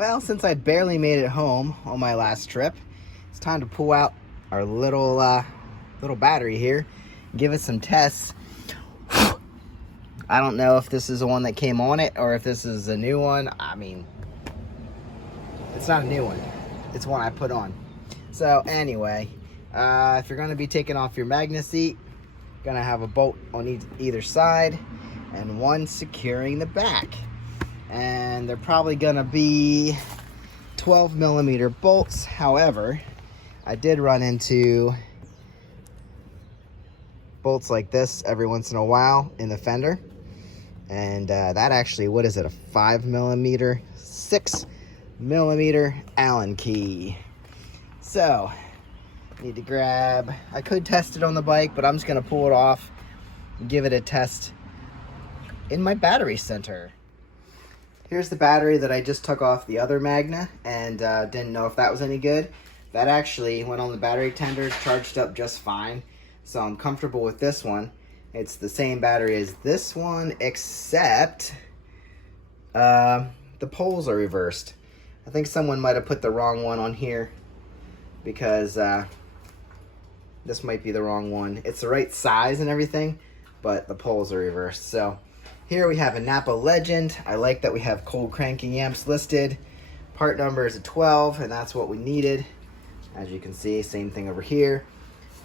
Well, since I barely made it home on my last trip, it's time to pull out our little battery here, give it some tests. I don't know if this is the one that came on it or if this is a new one. I mean, it's not a new one. It's one I put on. So anyway, if you're going to be taking off your Magna seat, you're going to have a bolt on either side and one securing the back. And they're probably going to be 12 millimeter bolts. However, I did run into bolts like this every once in a while in the fender. And that actually, what is it, a 5 millimeter, 6 millimeter Allen key. So, need to grab, I could test it on the bike, but I'm just going to pull it off and give it a test in my battery center. Here's the battery that I just took off the other Magna and didn't know if that was any good. That actually went on the battery tender, charged up just fine. So I'm comfortable with this one. It's the same battery as this one, except the poles are reversed. I think someone might have put the wrong one on here because this might be the wrong one. It's the right size and everything, but the poles are reversed. So here we have a Napa Legend. I like that we have cold cranking amps listed. Part number is a 12, and that's what we needed. As you can see, same thing over here.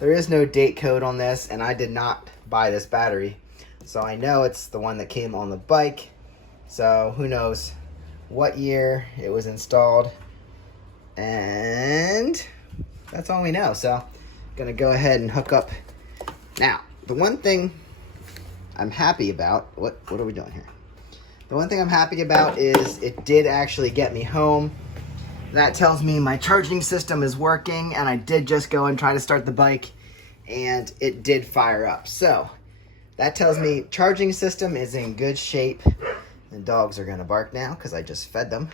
There is no date code on this, and I did not buy this battery. So I know it's the one that came on the bike. So who knows what year it was installed. And that's all we know. So I'm gonna go ahead and hook up. Now, the one thing I'm happy about, what are we doing here? The one thing I'm happy about is it did actually get me home. That tells me my charging system is working, and I did just go and try to start the bike and it did fire up. So that tells me charging system is in good shape. The dogs are gonna bark now because I just fed them.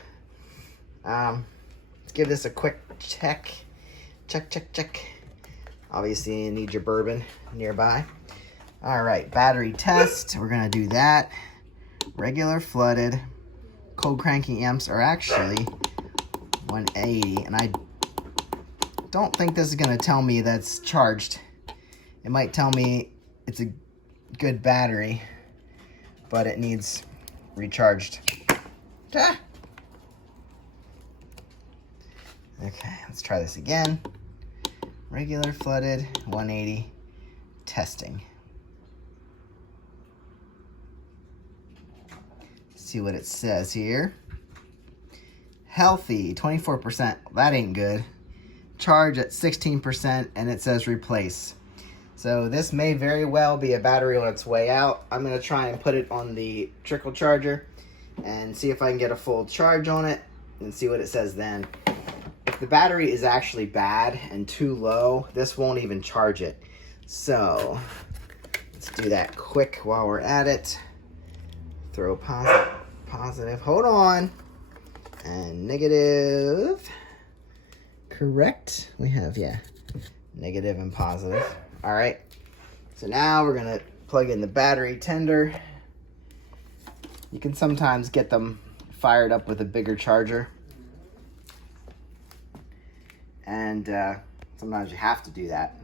Let's give this a quick check. Check. Obviously you need your bourbon nearby. All right, battery test. We're gonna do that. Regular flooded. Cold cranking amps are actually 180, and I don't think this is gonna tell me that's charged. It might tell me it's a good battery, but it needs recharged. Ah. Okay, let's try this again. Regular flooded, 180, testing. See what it says here. Healthy, 24%. That ain't good. Charge at 16%, and it says replace. So this may very well be a battery on its way out. I'm going to try and put it on the trickle charger and see if I can get a full charge on it and see what it says then. If the battery is actually bad and too low, this won't even charge it. So let's do that quick while we're at it. Throw positive, hold on, and negative. Correct. We have, yeah, negative and positive. All right, so now we're gonna plug in the battery tender. You can sometimes get them fired up with a bigger charger, and sometimes you have to do that.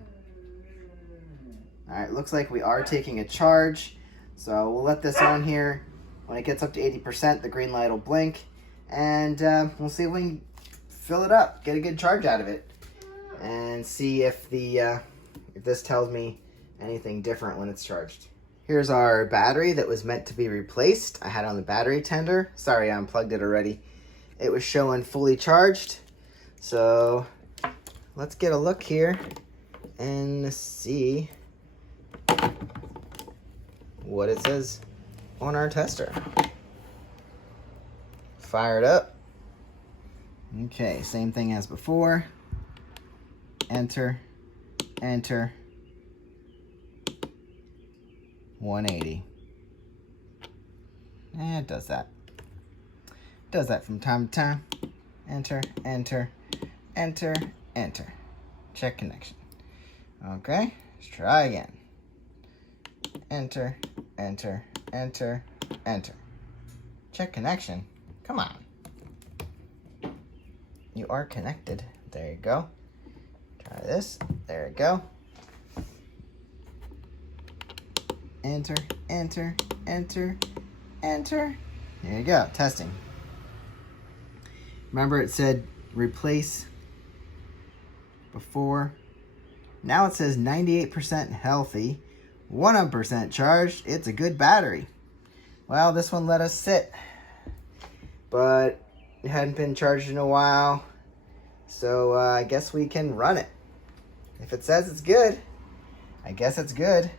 All right, looks like we are taking a charge, so we'll let this on here. When it gets up to 80%, the green light will blink, and we'll see if we can fill it up, get a good charge out of it, and see if this tells me anything different when it's charged. Here's our battery that was meant to be replaced. I had it on the battery tender. Sorry, I unplugged it already. It was showing fully charged. So let's get a look here and see what it says on our tester. Fire it up. Okay, same thing as before. Enter, 180. And it does that. Does that from time to time. Enter. Check connection. Okay, let's try again. Enter. Check connection. Come on. you are connected. There you go. Try this. There you go. Enter, enter, enter, enter. There you go. Testing. Remember it said replace before. Now it says 98% healthy, 100% charged. It's a good battery. Well, this one let us sit, but it hadn't been charged in a while, so I guess we can run it. If it says it's good, I guess it's good.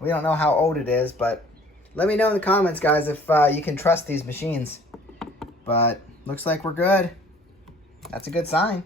We don't know how old it is, but let me know in the comments, guys, if you can trust these machines. But looks like we're good. That's a good sign.